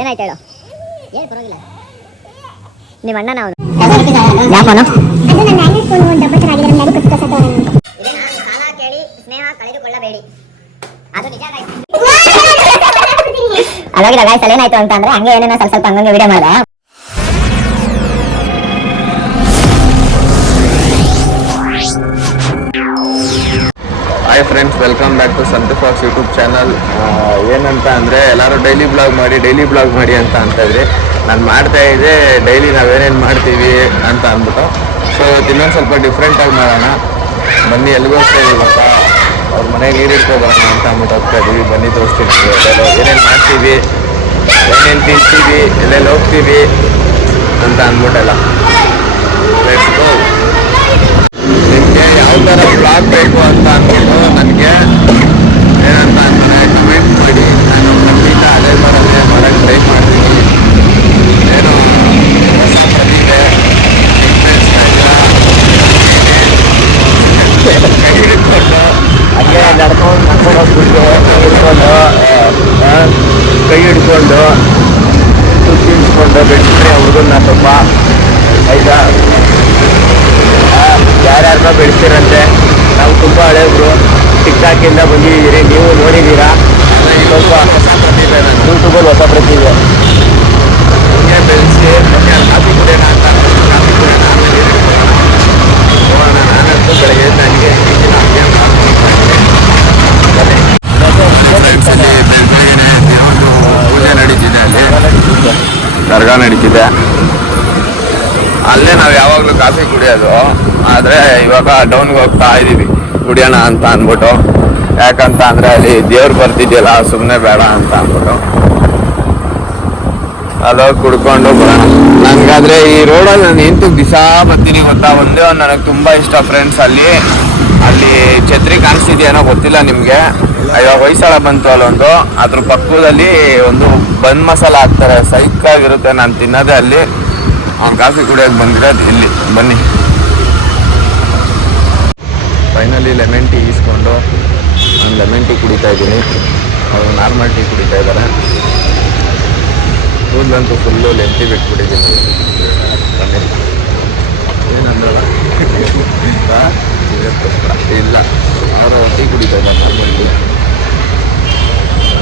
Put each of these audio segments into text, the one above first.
ಏನಾಯ್ತು ಹೇಳು. ಏನು ಪರವಾಗಿಲ್ಲ. ನಿಮ್ಮ ಅಣ್ಣನ ಅವನು ಯಾವ ಫೋನು? ಸಾಲ ಕೇಳಿ ಸ್ನೇಹ ಕಳೆದುಕೊಳ್ಳಬೇಡಿ, ಅದು ನಿಜ. ಅದಾಗಿಲ್ಲ ಗಾಯ್ಸ್, ಏನಾಯ್ತು ಅಂತ ಅಂದ್ರೆ ಹಂಗೆ ಏನೇನೋ ಸ್ವಲ್ಪ ಹಂಗಂಗೆ ವಿಡಿಯೋ ಮಾಡಿದೆ. Hi friends, welcome back to Santu fox YouTube channel. ಏನಂತ ಅಂದರೆ ಎಲ್ಲರೂ ಡೈಲಿ ಬ್ಲಾಗ್ ಮಾಡಿ ಅಂತ ಇದ್ರಿ. ನಾನು ಮಾಡ್ತಾ ಇದ್ದೆ ಡೈಲಿ ನಾವೇನೇನು ಮಾಡ್ತೀವಿ ಅಂತ ಅಂದ್ಬಿಟ್ಟು. ಸೊ ಇನ್ನೊಂದು ಸ್ವಲ್ಪ ಡಿಫ್ರೆಂಟಾಗಿ ಮಾಡೋಣ ಬನ್ನಿ. ಎಲ್ಲಿಗೆ ಹೋಗ್ತಾ ಇದೀವಿ ಗೊತ್ತಾ? ಅವ್ರ ಮನೆಗೆ ನೀರು ಇಟ್ಕೊಬರೋಣ ಅಂತ ಅಂದ್ಬಿಟ್ಟು ಹೋಗ್ತಾ ಇದ್ದೀವಿ. ಬನ್ನಿ ತೋರಿಸ್ತೀನಿ ಏನೇನು ಮಾಡ್ತೀವಿ, ಏನೇನು ತಿಂತೀವಿ, ಎಲ್ಲೆಲ್ಲಿ ಹೋಗ್ತೀವಿ ಅಂತ ಅಂದ್ಬಿಟ್ಟೆಲ್ಲ. Let's go. ನಿಮಗೆ ಯಾವ ಥರ ಬ್ಲಾಗ್ ಬೇಕು ಅಂತ ಅಂದ್ಬಿಟ್ಟು ನನಗೆ ಏನಂತ ಅಂದರೆ ಕಮೆಂಟ್ ಮಾಡಿ. ನಾನು ಖಂಡಿತ ಅದೇ ಮಾಡೋಕ್ಕೆ ಟ್ರೈ ಮಾಡ್ತೀನಿ. ಏನೋ ಹೊಸ ಬಂದಿದೆ ಕೈ ಹಿಡ್ಕೊಂಡು ಹಂಗೆ ನಡ್ಕೊಂಡು ಹೋಗ್ಬಿಟ್ಟು ಕೈ ಹಿಡ್ಕೊಂಡು ಸುತ್ತಿಸ್ಕೊಂಡು ಬೆಳೆಸಿದ್ರೆ ಹುಡುಗನ್ನ ಸ್ವಲ್ಪ ಆಯ್ತಾ. ಯಾರ್ಯಾರನ್ನ ಬೆಳೆಸಿರಂತೆ. ನಾವು ತುಂಬ ಹಳೆಯವರು, ಟಿಕ್ಟಾಕಿಂದ ಬಂದಿದ್ದೀರಿ, ನೀವು ನೋಡಿದ್ದೀರಾ. ಸ್ವಲ್ಪ ಹೊಸ ಪ್ರತಿಭೆ, ನಾನು ಯೂಟ್ಯೂಬಲ್ಲಿ ಹೊಸ ಪ್ರತಿಭೆ ಹಂಗೆ ಬೆಳೆಸಿ ಕಾಫಿ ಕುಡಿಯೋಣ ಅಂತ. ಕಾಫಿ ಕುಡಿಯೋಣ, ಆಮೇಲೆ ನೋಡೋಣ. ನಾನಂತೂ ಬೆಳಗ್ಗೆ ನನಗೆ ಈಗಿನ ಹಂಗೆ ಬೆಳಗ್ಗೆನೆ ದೇವರದು ಪೂಜೆ ನಡೀತಿದೆ, ಅಲ್ಲಿ ದರ್ಗಾ ನಡೀತಿದೆ. ಅಲ್ಲೇ ನಾವು ಯಾವಾಗಲೂ ಕಾಫಿ ಕುಡಿಯೋದು. ಆದರೆ ಇವಾಗ ಡೌನ್ಗೆ ಹೋಗ್ತಾ ಇದ್ದೀವಿ ಕುಡಿಯೋಣ ಅಂತ ಅಂದ್ಬಿಟ್ಟು. ಯಾಕಂತ ಅಂದರೆ ಅಲ್ಲಿ ದೇವ್ರು ಬರ್ತಿದ್ಯಲ್ಲ, ಸುಮ್ಮನೆ ಬೇಡ ಅಂತ ಅಂದ್ಬಿಟ್ಟು ಅಲ್ಲೋಗಿ ಕುಡ್ಕೊಂಡು ಬರೋಣ. ನನಗಾದರೆ ಈ ರೋಡಲ್ಲಿ ನಾನು ಎಂತಕ್ಕೆ ದಿವಸ ಬರ್ತೀನಿ ಗೊತ್ತಾ? ಒಂದೇ ಒಂದು ನನಗೆ ತುಂಬ ಇಷ್ಟ ಫ್ರೆಂಡ್ಸ್. ಅಲ್ಲಿ ಛತ್ರಿ ಕಾಣಿಸ್ತಿದೆಯೇನೋ ಗೊತ್ತಿಲ್ಲ ನಿಮಗೆ. ಇವಾಗ ಹೊಯ್ಸಳ ಬಂತು ಅಲ್ಲೊಂದು, ಅದ್ರ ಪಕ್ಕದಲ್ಲಿ ಒಂದು ಬಂದ್ ಮಸಾಲ ಹಾಕ್ತಾರೆ, ಸೈಕಾಗಿರುತ್ತೆ. ನಾನು ತಿನ್ನೋದೇ ಅಲ್ಲಿ. ಅವ್ನು ಕಾಫಿ ಕುಡಿಯೋಕೆ ಬಂದಿರೋದು ಇಲ್ಲಿ. ಬನ್ನಿ. ಫೈನಲಿ ಲೆಮನ್ ಟೀ ಇಸ್ಕೊಂಡು ನಾನು ಲೆಮನ್ ಟೀ ಕುಡಿತಾ ಇದ್ದೀನಿ. ಅವರು ನಾರ್ಮಲ್ ಟೀ ಕುಡಿತಾ ಇದ್ದಾರೆ. ಕೂದಲಂತೂ ಫುಲ್ಲು ಲೆಂತಿ ಬಿಟ್ಬಿಟ್ಟಿದ್ದೀನಿ. ಬನ್ನಿ. ಏನಂದ್ರಲ್ಲ ಇಲ್ಲ, ಅವರು ಟೀ ಕುಡಿತಾ ಇದ್ದಾರೆ ನಾರ್ಮಲ್ ಟೀ,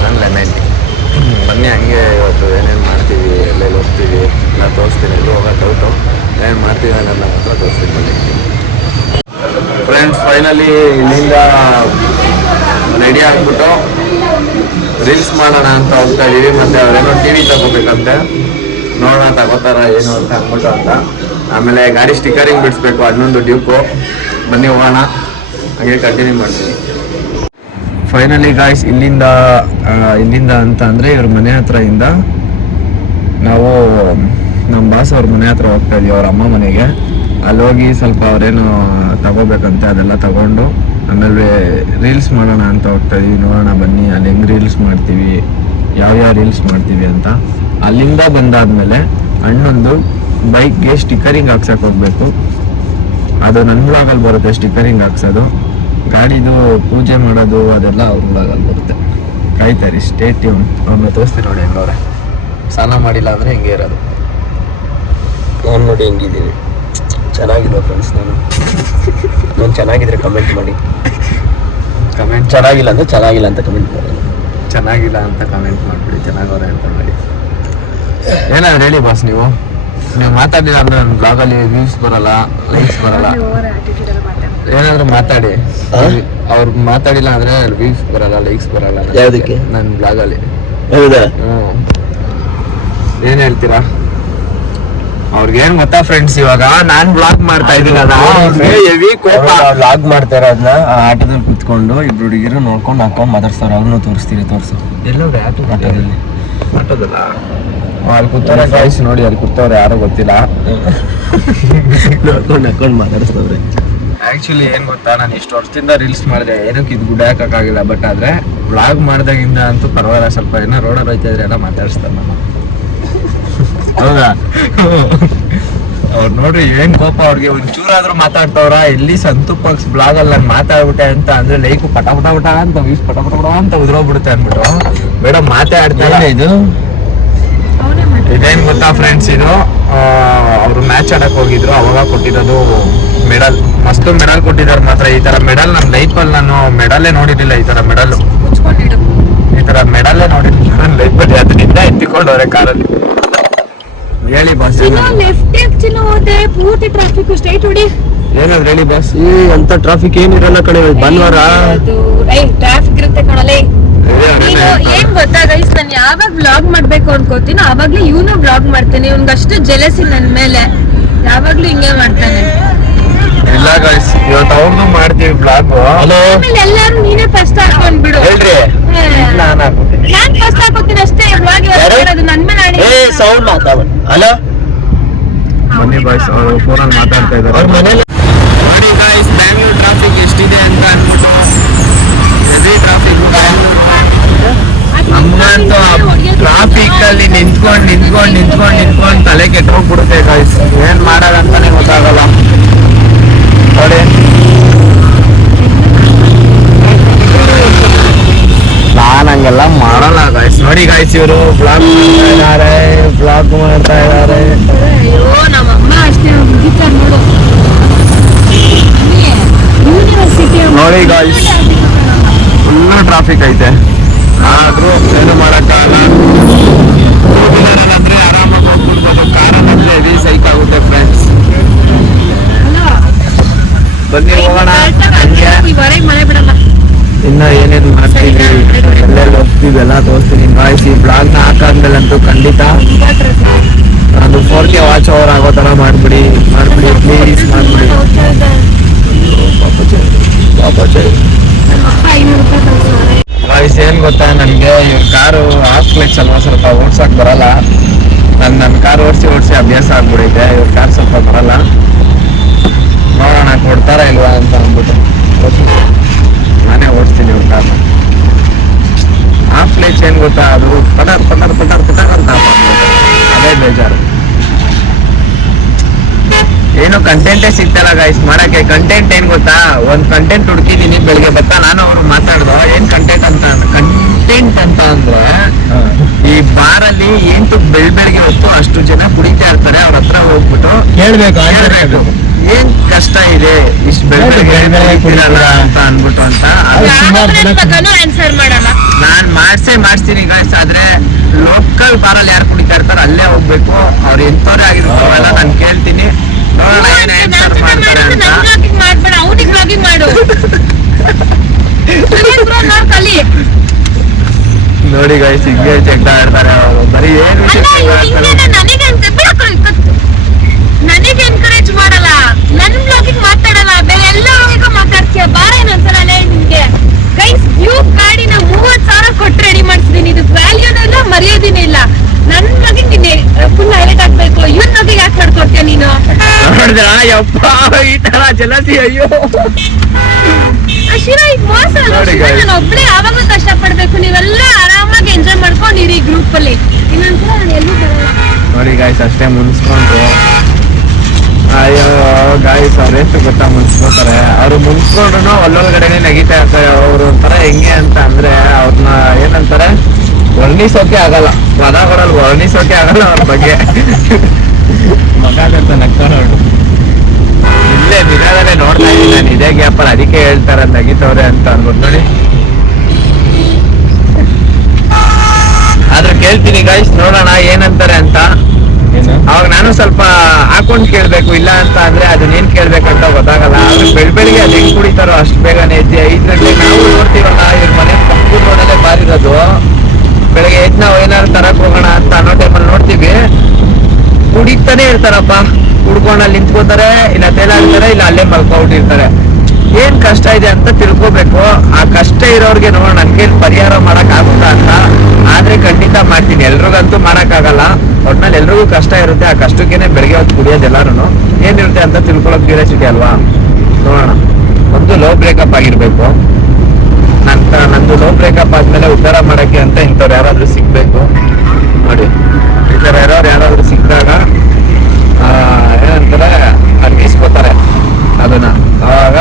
ನಾನು ಲೆಮನ್ ಟೀ. ಬನ್ನಿ, ಹಂಗೆ ಇವತ್ತು ಏನೇನು ಮಾಡ್ತೀವಿ, ಎಲ್ಲೆಲ್ಲಿ ಹೋಗ್ತೀವಿ ಎಲ್ಲ ತೋರಿಸ್ತೀನಿ. ಎಲ್ಲೂ ಹೋಗೋ ಡೌಟು, ಏನೇನು ಮಾಡ್ತೀವಿ ಅನ್ನೋದನ್ನ ಮಾತ್ರ ತೋರಿಸ್ತೀನಿ. ಬನ್ನಿ ಫ್ರೆಂಡ್ಸ್. ಫೈನಲಿ ಇಲ್ಲಿಂದ ರೆಡಿ ಆಗಿಬಿಟ್ಟು ರೀಲ್ಸ್ ಮಾಡೋಣ ಅಂತ ಹೋಗ್ತಾ ಇದ್ದೀವಿ. ಮತ್ತು ಅವರೇನೋ ಟಿ ವಿ ತಗೋಬೇಕಂತೆ, ನೋಡೋಣ ತಗೋತಾರ ಏನು ಅಂತ ಅಂದ್ಬಿಟ್ಟು ಅಂತ. ಆಮೇಲೆ ಗಾಡಿ ಸ್ಟಿಕ್ಕರಿಂಗ್ ಬಿಡಿಸ್ಬೇಕು, ಅದನ್ನೊಂದು ಡ್ಯೂಕು. ಬನ್ನಿ ಹೋಗೋಣ, ಹಾಗೆ ಕಂಟಿನ್ಯೂ ಮಾಡ್ತೀನಿ. ಫೈನಲಿ ಗಾಯ್ಸ್, ಇಲ್ಲಿಂದ ಅಂತ ಅಂದರೆ ಇವ್ರ ಮನೆ ಹತ್ರದಿಂದ ನಾವು ನಮ್ಮ ಬಾಸ್ ಅವ್ರ ಮನೆ ಹತ್ರ ಹೋಗ್ತಾ ಇದೀವಿ, ಅವ್ರ ಅಮ್ಮ ಮನೆಗೆ. ಅಲ್ಲಿ ಹೋಗಿ ಸ್ವಲ್ಪ ಅವ್ರೇನು ತಗೋಬೇಕಂತೆ, ಅದೆಲ್ಲ ತಗೊಂಡು ಆಮೇಲೆ ರೀಲ್ಸ್ ಮಾಡೋಣ ಅಂತ ಹೋಗ್ತಾ ಇದೀವಿ. ನೋಡೋಣ ಬನ್ನಿ ಅಲ್ಲಿ ಹೆಂಗೆ ರೀಲ್ಸ್ ಮಾಡ್ತೀವಿ, ಯಾವ್ಯಾವ ರೀಲ್ಸ್ ಮಾಡ್ತೀವಿ ಅಂತ. ಅಲ್ಲಿಂದ ಬಂದಾದ್ಮೇಲೆ ಅಣ್ಣೊಂದು ಬೈಕ್ಗೆ ಸ್ಟಿಕ್ಕರಿಂಗ್ ಹಾಕ್ಸಕ್ಕೆ ಹೋಗ್ಬೇಕು. ಅದು ನನ್ನ ಬ್ಲಾಗಲ್ಲಿ ಬರುತ್ತೆ ಸ್ಟಿಕ್ಕರಿಂಗ್ ಹಾಕ್ಸೋದು. ಗಾಡಿದು ಪೂಜೆ ಮಾಡೋದು ಅದೆಲ್ಲ ಅವ್ರ ಬ್ಲಾಗಲ್ಲಿ ಬರುತ್ತೆ. ಕಾಯ್ತಾರಿ, ಸ್ಟೇ ಟ್ಯೂನ್. ಅವ್ರನ್ನ ತೋರಿಸ್ತೀನಿ ನೋಡಿ ಹೆಂಗವ್ರೆ. ಸ್ನಾನ ಮಾಡಿಲ್ಲ ಅಂದರೆ ಹೆಂಗೆ ಇರೋದು. ನಾನು ನೋಡಿ ಹೆಂಗಿದ್ದೀನಿ, ಚೆನ್ನಾಗಿಲ್ಲ ಫ್ರೆಂಡ್ಸ್. ನಾನು ಚೆನ್ನಾಗಿದ್ರೆ ಕಮೆಂಟ್ ಮಾಡಿ. ಚೆನ್ನಾಗಿಲ್ಲ ಅಂದರೆ ಚೆನ್ನಾಗಿಲ್ಲ ಅಂತ ಕಮೆಂಟ್ ಮಾಡಿ. ಚೆನ್ನಾಗಿಲ್ಲ ಅಂತ ಕಮೆಂಟ್ ಮಾಡಿಬಿಡಿ, ಚೆನ್ನಾಗವ್ರೆ ಅಂತ ಮಾಡಿ. ಏನಾದ್ರು ಹೇಳಿ ಬಾಸ್, ನೀವು ಮಾತಾಡಿಲ್ಲ ಅಂದರೆ ನನ್ನ ಬ್ಲಾಗಲ್ಲಿ ವ್ಯೂಸ್ ಬರಲ್ಲ, ಲೈಕ್ಸ್ ಬರಲ್ಲ. ಏನಾದ್ರು ಮಾತಾಡಿ. ಅವ್ರು ಮಾತಾಡಿಲ್ಲ ಅಂದ್ರೆ ವ್ಯೂಸ್ ಬರಲ್ಲ, ಲೈಕ್ಸ್ ಬರಲ್ಲ. ಯಾವುದಕ್ಕೆ? ನನ್ನ ಬ್ಲಾಗಲ್ಲಿ. ಹೌದಾ? ಏನ್ ಹೇಳ್ತೀರಾ? ಅವ್ರಿಗೇನ್ ಗೊತ್ತಾ ಫ್ರೆಂಡ್ಸ್, ಇವಾಗ ನಾನ್ ಬ್ಲಾಗ್ ಮಾಡ್ತಾ ಇದ್ದೀನಿ, ಬ್ಲಾಗ್ ಮಾಡ್ತಾರ. ಅದನ್ನ ಆಟೋದಲ್ಲಿ ಕುತ್ಕೊಂಡು ಇಬ್ರು ಹುಡುಗಿರು ನೋಡ್ಕೊಂಡು ಹಾಕೊಂಡು ಮಾತಾಡ್ಸ್ತಾರ. ಅವ್ರನ್ನೂ ತೋರಿಸ್ತೀನಿ, ತೋರಿಸು. ಎಲ್ಲೋದ್ರೆ ಆಟೋದಲ್ಲಿ ಅಲ್ಲಿ ಕೂತವ್ರೆ ಗಾಯ್ಸ್, ನೋಡಿ ಅಲ್ಲಿ ಕೂತವ್ರೆ, ಯಾರೋ ಗೊತ್ತಿಲ್ಲ. ನೋಡ್ಕೊಂಡು ಹಾಕೊಂಡು ಮಾತಾಡ್ಸ್ತಾವ್ರೆ. ಆ್ಯಕ್ಚುಲಿ ಏನು ಗೊತ್ತಾ, ನಾನು ಇಷ್ಟು ವರ್ಷದಿಂದ ರೀಲ್ಸ್ ಮಾಡಿದೆ, ಏನಕ್ಕೆ ಇದು ಗುಡ್ಡ ಹಾಕೋಕ್ಕಾಗಿಲ್ಲ. ಬಟ್ ಆದರೆ ವ್ಲಾಗ್ ಮಾಡಿದಾಗಿಂದ ಅಂತೂ ಪರವಾಗಿಲ್ಲ. ಸ್ವಲ್ಪ ಏನೋ ರೋಡಲ್ಲಿ ಹೋಯ್ತಾ ಇದ್ರೆ ಎಲ್ಲ ಮಾತಾಡಿಸ್ತಾರೆ ನಾನು. ಹೌದಾ? ಅವ್ರು ನೋಡ್ರಿ ಏನು ಕೋಪ ಅವ್ರಿಗೆ. ಒಂಚೂರಾದ್ರೂ ಮಾತಾಡ್ತವ್ರ. ಎಲ್ಲಿ ಸಂತು ಫಾಕ್ಸ್ ಬ್ಲಾಗಲ್ಲಿ ನಾನು ಮಾತಾಡ್ಬಿಟ್ಟೆ ಅಂತ ಅಂದರೆ ಲೈಕು ಪಟ ಅಂತ ವ್ಯೂಸ್ ಪಟ ಅಂತ ಉದ್ರೋಗ್ಬಿಡುತ್ತೆ ಅಂದ್ಬಿಟ್ಟು. ಮೇಡಮ್ ಮಾತಾಡ್ತಾರೆ. ಇದು ಇದೇನ್ ಗೊತ್ತಾ ಫ್ರೆಂಡ್ಸ್, ಇದು ಅವರು ಮ್ಯಾಚ್ ಆಡಕ್ ಹೋಗಿದ್ರು, ಅವಾಗ ಕೊಟ್ಟಿರೋದು ಮೆಡಲ್. ಮಸ್ತ್ ಮೆಡಲ್ ಕೊಟ್ಟಿದ್ದಾರೆ ಮಾತ್ರ. ಈ ತರ ಮೆಡಲ್ ನನ್ನ ಲೈಫಲ್ಲಿ ನಾನು ಮೆಡಲ್ಲೇ ನೋಡಿರ್ಲಿಲ್ಲ. ಈ ತರ ಮೆಡಲ್ ನೋಡಿರ್ಲಿಲ್ಲ ನನ್ನ ಲೈಫಲ್ಲಿ. ಅದರಿಂದ ಎತ್ತಿಕೊಂಡವ್ರೆ ಕಾರಲ್ಲಿ. ಹೇಳಿ ಬಾಸ್, ಪೂರ್ತಿ ಟ್ರಾಫಿಕ್ ಸ್ಟ್ರೈಟ್ ಹೊಡಿ. ಏನಾದ್ರು ಹೇಳಿ ಬಾಸ್. ಅಂತ ಟ್ರಾಫಿಕ್ ಏನಿರಲ್ಲ ಕಡೆ, ಭಾನುವಾರ ಟ್ರಾಫಿಕ್ ಇರುತ್ತೆ ಕಣಲೆ. ನೀನು ಏನ್ ಗೊತ್ತಾ ಗೈಸ್, ನಾನು ಯಾವಾಗ ವ್ಲಾಗ್ ಮಾಡ್ಬೇಕು ಅನ್ಕೋತೀನಿ ಆವಾಗ್ಲೂ ಇವನು ವ್ಲಾಗ್ ಮಾಡ್ತೇನೆ. ಇವ್ನಿಗಷ್ಟು ಜೆಲಸಿ ನನ್ ಮೇಲೆ, ಯಾವಾಗ್ಲೂ ಹಿಂಗೆ ಮಾಡ್ತಾನೆ. ಇಲ್ಲ ಗೈಸ್, ಇವತ್ತು ಅವ್ರದ್ದು ಮಾಡ್ತೀವಿ ಬ್ಲಾಗ್. ಆಮೇಲೆ ಎಲ್ಲಾರು ನೀನೇ ಫಸ್ಟ್ ಹಾಕೊಂಡ್ಬಿಡು. ಹೇಳ್ರಿ, ನಾನು ಹಾಕೋತೀನಿ. ನಾನ್ ಫಸ್ಟ್ ಹಾಕೋತೀನಿ ಅಷ್ಟೇ. ವ್ಲಾಗ್ ಇರೋದು ನನ್ ಮೇಲೆ ಸೌಂಡ್ ಮಾತಾಡ. ಹಲೋ ಬನ್ನಿ ಬಾಯ್ಸ್, ಅವರು ಫೋನಲ್ಲಿ ಮಾತಾಡ್ತಾ ಇದ್ದಾರೆ. ಅವ್ರ ಮನೇಲಿ ನೋಡಿ ಗಾಯ್ಸ್, ಬ್ಯಾಂಗ್ಳೂರ್ ಟ್ರಾಫಿಕ್ ಎಷ್ಟಿದೆ ಅಂತ ಅನ್ಬಿಟ್ಟು. Heavy traffic Bangalore. ನಮ್ಮಂತೂ ಟ್ರಾಫಿಕ್ ಅಲ್ಲಿ ನಿಂತ್ಕೊಂಡು ತಲೆ ಕೆಟ್ಟೋಗ್ಬಿಡುತ್ತೆ ಗಾಯ್ಸ್. ಏನ್ ಮಾಡೋದಂತಾನೆ ಗೊತ್ತಾಗಲ್ಲ ನೋಡಿ. ನಾನ್ ಹಂಗೆಲ್ಲ ಮಾಡಲ್ಲ ಗಾಯ್ಸ್. ನೋಡಿ ಗಾಯ್ಸ್, ಇವರು ಬ್ಲಾಗ್ ಮಾಡ್ತಾ ಇದಾರೆ. ಅಯ್ಯೋ ನಮ್ಮಮ್ಮ ಅಷ್ಟೇ ಮುಗಿತಾರೆ ನೋಡು. ನೋಡಿ ಗಾಯ್ಸ್, ಫುಲ್ ಟ್ರಾಫಿಕ್ ಐತೆ. ಆದ್ರೂ ಏನು ಮಾಡಕ್ಕಾಗಲ್ಲ. ಅಂದ್ರೆ ಆರಾಮಾಗಿ ಹೋಗ್ಬಿಡ್ಬೋದು. ಕಾರಲ್ಲಿ ಹೆವಿ ಸೈಕ್ ಆಗುತ್ತೆ ಫ್ರೆಂಡ್ಸ್. ಬನ್ನಿ ಹೋಗೋಣ. ಮನೆ ಬಿಡಲ್ಲ. ಇನ್ನ ಏನೇನು ಮಾಡ್ತೀವಿ, ಎಲ್ಲೆಲ್ಲಿ ಹೋಗ್ತೀವಿ ಎಲ್ಲ ತೋರಿಸ್ತೀನಿ ಗಾಯ್ಸ್. ಈ ಬ್ಲಾಗ್ನ ಹಾಕಾದ್ಮೇಲಂತೂ ಖಂಡಿತ ಅದು 4K ವಾಚ್ ಓವರ್ ಆಗೋ ತರ ಮಾಡ್ಬಿಡಿ ಪ್ಲೀಸ್ ಮಾಡ್ಬಿಡಿ. ಗಾಯ್ಸ್, ಏನ್ ಗೊತ್ತಾ, ನನ್ಗೆ ಇವ್ರ ಕಾರು ಹಾಫ್ ಕ್ಲಚ್ ಅಲ್ವಾ, ಸ್ವಲ್ಪ ಓಡ್ಸಕ್ ಬರಲ್ಲ. ನನ್ನ ಕಾರ್ ಓಡಿಸಿ ಅಭ್ಯಾಸ ಆಗ್ಬಿಡೈತೆ. ಇವ್ರ ಕಾರ್ ಸ್ವಲ್ಪ ಬರಲ್ಲ. ನೋಡೋಣ ಕೊಡ್ತಾರ ಇಲ್ವಾ ಅಂತ ಅಂದ್ಬಿಟ್ಟು ನಾನೇ ಓಡಿಸ್ತೀನಿ ಇವ್ರ ಕಾರ್ನ. ಹಾಫ್ ಕ್ಲಚ್ ಏನ್ ಗೊತ್ತಾ, ಅದು ಪಟರ್ ಅಂತ ಅದೇ ಬೇಜಾರು. ಏನು ಕಂಟೆಂಟೇ ಸಿಗ್ತಲ್ಲ ಗೈಸ್ ಮಾಡಕ್ಕೆ. ಕಂಟೆಂಟ್ ಏನ್ ಗೊತ್ತಾ, ಒಂದ್ ಕಂಟೆಂಟ್ ಹುಡುಕಿದೀನಿ ಬೆಳಿಗ್ಗೆ ಬರ್ತಾ. ನಾನು ಅವ್ರು ಮಾತಾಡ್ದು ಏನ್ ಕಂಟೆಂಟ್ ಅಂತ ಅಂದ್ರೆ, ಈ ಬಾರಲ್ಲಿ ಏಂಟು ಬೆಳಿಗ್ಗೆ ಹೊತ್ತು ಅಷ್ಟು ಜನ ಕುಡಿತಾ ಇರ್ತಾರೆ. ಅವ್ರ ಹತ್ರ ಹೋಗ್ಬಿಟ್ಟು ಹೇಳ್ಬೇಕು ಏನ್ ಕಷ್ಟ ಇದೆ ಇಷ್ಟು ಬೆಳಿಗ್ಗೆ ಅಂತ ಅನ್ಬಿಟ್ಟು ಅಂತ. ನಾನ್ ಮಾಡಿಸ್ತೀನಿ ಗೈಸ್. ಆದ್ರೆ ಲೋಕಲ್ ಬಾರಲ್ಲಿ ಯಾರು ಕುಡಿತಾ ಇರ್ತಾರೆ ಅಲ್ಲೇ ಹೋಗ್ಬೇಕು. ಅವ್ರು ಎಂತವ್ರೆ ಆಗಿರ್ತಾರಲ್ಲ, ನಾನು ಕೇಳ್ತೀನಿ. ನೋಡೋಣ ಏನ್ ಆನ್ಸರ್ ಮಾಡ್ತಾರೆ ಅಂತ. ನೋಡಿ ಗೈಸ್, ಹಿಂಗೆ ಚೆಕ್ತಾ ಇರ್ತಾರೆ ಅವರು. ಬರೀ ಏನು ನನಗೆ ಎನ್ಕರೇಜ್ ಮಾಡಲ್ಲ, ನನ್ ಬ್ಲಾಗಿಂಗ್ ಮಾತಾಡಲ್ಲ, ಬೇರೆ ಎಲ್ಲರಿಗೂ ಮಾತಾಡ್ತೀಯ. ಬಾರ ಏನೊಂದ್ಸಲ ನಿಮ್ಗೆ ಗೈಸ್, ವ್ಯೂ ಗಾಡಿನ 30,000 ಕೊಟ್ಟು ರೆಡಿ ಮಾಡಿಸಿದೀನಿ. ಇದು ವ್ಯಾಲ್ಯೂನೂ ಇಲ್ಲ, ಮರ್ಯಾದಿನೂ ಇಲ್ಲ. ನನ್ ಬ್ಲಾಗಿಂಗ್ ಫುಲ್ ಹೈಲೈಟ್ ಆಗ್ಬೇಕು. ಇವನ್ ಬ್ಲಾಗಿಂಗ್ ಯಾಕೆ ಮಾಡ್ಕೊಡ್ತೀಯ ನೀನು? ಯಪ್ಪ ಈ ತರ ಜಲಸಿ. ಅಯ್ಯೋ ಶಿರಾ, ಈಗ ಮೋಸ ಅಲ್ಲ. ನಾನು ಒಬ್ಳೆ ಯಾವಾಗ್ಲೂ ಕಷ್ಟ ಪಡ್ಬೇಕು. ನೀವೆಲ್ಲ ಆರಾಮಾಗಿ ಎಂಜಾಯ್ ಮಾಡ್ಕೊಂಡಿರಿ ಗ್ರೂಪ್ ಅಲ್ಲಿ. ಇನ್ನೊಂದ್ಸಲ ನಾನು ಎಲ್ಲೂ ಬರಲ್ಲ. ನೋಡಿ ಗಾಯ್ಸ್, ಅಷ್ಟೇ ಮುನ್ಸ್ಕೊಂಡ್ರು. ಅಯ್ಯೋ ಗಾಯ್ಸ್, ಅವ್ರೆಷ್ಟು ಗೊತ್ತಾ ಮುನ್ಸ್ಕೋತಾರೆ. ಅವ್ರು ಮುನ್ಸ್ಕೊಂಡ್ರು ಒಳ್ಳೊಳಗಡೆನೆ ನೆಗಿತಾ ಇರ್ತಾರೆ. ಅವ್ರು ಒಂಥರ ಹೆಂಗೆ ಅಂತ ಅಂದ್ರೆ, ಅವ್ರನ್ನ ಏನಂತಾರೆ, ವರ್ಣಿಸೋಕೆ ಆಗಲ್ಲ. ಪದಗಳಲ್ಲಿ ವರ್ಣಿಸೋಕೆ ಆಗಲ್ಲ ಅವ್ರ ಬಗ್ಗೆ. ಮಗ ನಕ್ಕೊಂಡು ಇಲ್ಲೇ ದಿನದಲ್ಲೇ ನೋಡ್ತಾ ಇದ್ದೀನಿ ನಾನು ಇದೇ ಗ್ಯಾಪಲ್ಲಿ. ಅದಕ್ಕೆ ಹೇಳ್ತಾರೆ ನಗಿತವ್ರೆ ಅಂತ ಅನ್ಬಿಟ್ಟು. ನೋಡಿ, ಆದ್ರೆ ಕೇಳ್ತೀನಿ ಗೈಸ್, ನೋಡೋಣ ಏನಂತಾರೆ ಅಂತ. ಅವಾಗ ನಾನು ಸ್ವಲ್ಪ ಹಾಕೊಂಡ್ ಕೇಳ್ಬೇಕು. ಇಲ್ಲ ಅಂತ ಅಂದ್ರೆ ಅದನ್ನೇನ್ ಕೇಳ್ಬೇಕಂತ ಗೊತ್ತಾಗಲ್ಲ. ಆದ್ರೆ ಬೆಳಿಗ್ಗೆ ಅದ್ ಹೆಂಗ್ ಕುಡಿತಾರೋ ಅಷ್ಟು ಬೇಗನೆ ಎದ್ದು 5 ಗಂಟೆಗೆ ನಾವು ನೋಡ್ತೀವಲ್ಲ, ಇವ್ರ ಮನೆ ಕಂಪ್ಯೂಟರ್ ರೋಡಲ್ಲೇ ಬಾರಿರೋದು. ಬೆಳಗ್ಗೆ ಎದ್ದು ನಾವು ಏನಾದ್ರು ತರಕ್ ಹೋಗೋಣ ಅಂತ ಅನ್ನೋ ಟೈಮಲ್ಲಿ ನೋಡ್ತೀವಿ, ಕುಡಿತಾನೆ ಇರ್ತಾರಪ್ಪ. ಕುಡ್ಕೊಂಡು ಅಲ್ಲಿ ನಿಂತ್ಕೋತಾರೆ, ಇಲ್ಲ ತೇಲಾಡ್ತಾರೆ, ಇಲ್ಲ ಅಲ್ಲೇ ಮಲ್ಕೊಂಡಿರ್ತಾರೆ. ಏನ್ ಕಷ್ಟ ಇದೆ ಅಂತ ತಿಳ್ಕೊಬೇಕು. ಆ ಕಷ್ಟ ಇರೋರ್ಗೆ ನೋಡೋಣ ನನ್ಗೇನ್ ಪರಿಹಾರ ಮಾಡಕ್ ಆಗುತ್ತಾ ಅಂತ. ಆದ್ರೆ ಖಂಡಿತ ಮಾಡ್ತೀನಿ. ಎಲ್ರಿಗಂತೂ ಮಾಡಕ್ ಆಗಲ್ಲ. ಒಟ್ನಲ್ಲಿ ಎಲ್ರಿಗೂ ಕಷ್ಟ ಇರುತ್ತೆ. ಆ ಕಷ್ಟಕ್ಕೇನೆ ಬೆಳಗ್ಗೆ ಹೊತ್ತು ಕುಡಿಯೋದು ಎಲ್ಲಾರು. ಏನಿರುತ್ತೆ ಅಂತ ತಿಳ್ಕೊಳಕ್ ಕ್ಯೂರಿಯಾಸಿಟಿ ಅಲ್ವಾ. ನೋಡೋಣ. ಒಂದು ಲೋ ಬ್ರೇಕಪ್ ಆಗಿರ್ಬೇಕು. ನಂದು ಲೋ ಬ್ರೇಕಪ್ ಆದ್ಮೇಲೆ ಉದ್ಧಾರ ಮಾಡಕ್ಕೆ ಅಂತ ಇಂಥವ್ರು ಯಾರಾದ್ರೂ ಸಿಗ್ಬೇಕು. ನೋಡಿ, ಈ ತರ ಯಾರಾದ್ರೂ ಸಿಕ್ಕಿದಾಗ ಏನಂತಾರೆ, ಅರ್ಗಿಸ್ಕೋತಾರೆ ಅದನ್ನ. ಅವಾಗ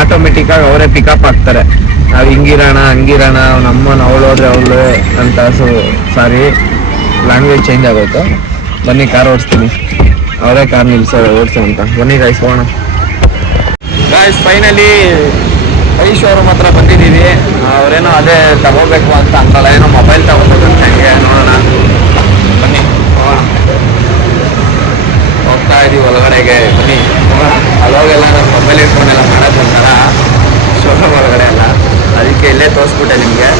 ಆಟೋಮೆಟಿಕ್ ಆಗಿ ಅವರೇ ಪಿಕಪ್ ಆಗ್ತಾರೆ. ನಾವ್ ಹಿಂಗಿರೋಣ ಹಂಗಿರೋಣ, ನಮ್ಮನ್ನ ಅವಳೋದ್ರೆ ಅವಳು ಅಂತ. ಸಾರಿ, ಲ್ಯಾಂಗ್ವೇಜ್ ಚೇಂಜ್ ಆಗೋಯ್ತು. ಬನ್ನಿ ಕಾರ್ ಓಡಿಸ್ತೀನಿ, ಅವರೇ ಕಾರ್ ಓಡಿಸೋ ಅಂತ. ಬನ್ನಿ ಗಾಯ್ಸ್ ಹೋಗೋಣ. ಗಾಯ್ಸ್ ಫೈನಲಿ ಐ ಶೋರೂಮ್ ಹತ್ರ ಬಂದಿದ್ದೀವಿ. ಅವರೇನೋ ಅದೇ ತಗೋಬೇಕು ಅಂತ ಅಂತಲ್ಲ, ಏನೋ ಮೊಬೈಲ್ ತಗೋಬೇಕಂತ. ಹೆಂಗೆ ನೋಡೋಣ ಬನ್ನಿ ಹೋಗೋಣ. ಹೋಗ್ತಾ ಇದೀವಿ ಒಳಗಡೆಗೆ. ಬನ್ನಿ ಹೋಗೋಣ. ಅಲ್ಲೋಗೆಲ್ಲ ನಾನು ಮೊಬೈಲ್ ಇಟ್ಕೊಂಡೆಲ್ಲ ಮಾಡೋದು ಒಂಥರ ಶೋರೂಮ್ ಒಳಗಡೆ ಎಲ್ಲ, ಅದಕ್ಕೆ ಇಲ್ಲೇ ತೋರಿಸ್ಬಿಟ್ಟೆ ನಿಮಗೆ.